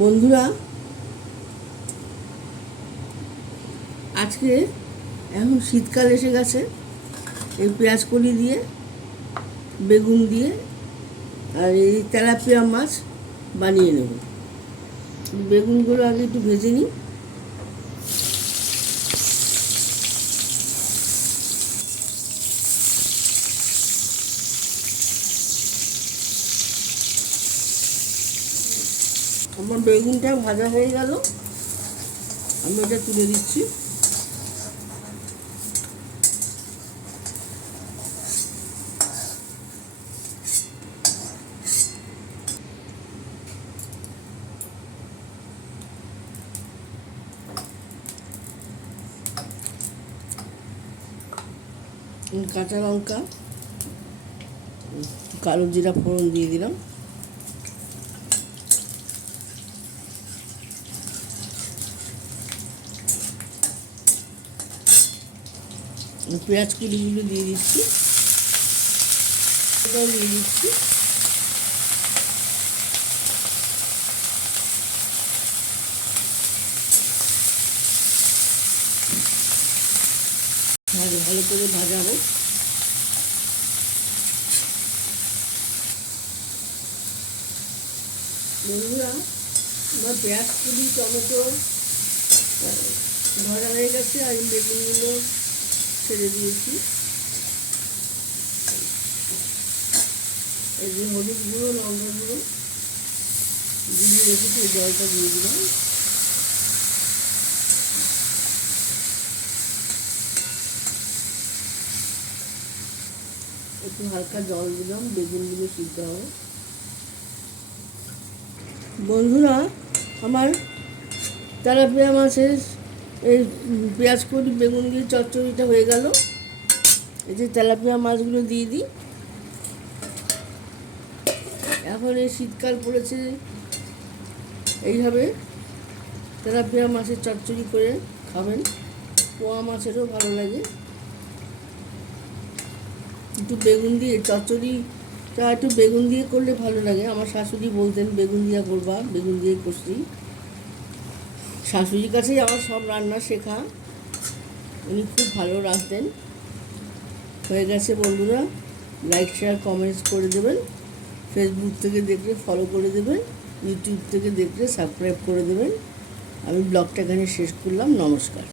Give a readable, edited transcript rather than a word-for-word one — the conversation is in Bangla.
বন্ধুরা, আজকে এখন শীতকাল এসে গেছে। এই পেঁয়াজ কলি দিয়ে, বেগুন দিয়ে আর এই তেলাপিয়া মাছ বানিয়ে নেব। বেগুনগুলো আগে একটু ভেজে নিই। আমার বেগুনটা ভাজা হয়ে গেল, আমি এটা তুলে দিচ্ছি। কাঁচা লঙ্কা, কালো জিরা ফোড়ন দিয়ে দিলাম। পেঁয়াজ কুলিগুলো দিয়ে দিচ্ছি, এটাও দিয়ে দিচ্ছি। ভালো করে ভাজাবো। বন্ধুরা, আমার পেঁয়াজ কুলি টমেটো ভাজা হয়ে গেছে, আর বেগুনগুলো ছেড়ে দিয়েছি। এই যে হলুদ গুঁড়ো, লঙ্কা গুঁড়ো গুলিয়ে রেখেছি, জলটা দিয়ে দিলাম। একটু হালকা জল দিলাম, বেগুনগুলো সিদ্ধ হবে। বন্ধুরা, আমার তেলাপিয়া মাছের এই পেঁয়াজ কলি বেগুন দিয়ে চচ্চড়িটা হয়ে গেল। এই যে তেলাপিয়া মাছগুলো দিয়ে দিই। এখন এই শীতকাল পড়েছে, এইভাবে তেলাপিয়া মাছের চচ্চড়ি করে খাবেন। পোয়া মাছেরও ভালো লাগে। একটু বেগুন দিয়ে চচ্চড়িটা একটু বেগুন দিয়ে করলে ভালো লাগে। আমার শাশুড়ি বলতেন বেগুন দিয়ে করবা, বেগুন দিয়ে করছি। শাশুড়ির কাছেই আমার সব রান্না শেখা, উনি খুব ভালো রাঁধতেন। হয়ে গেছে বন্ধুরা, লাইক শেয়ার কমেন্টস করে দেবেন। ফেসবুক থেকে দেখলে ফলো করে দেবেন, ইউটিউব থেকে দেখলে সাবস্ক্রাইব করে দেবেন। আমি ব্লগটা এখানে শেষ করলাম। নমস্কার।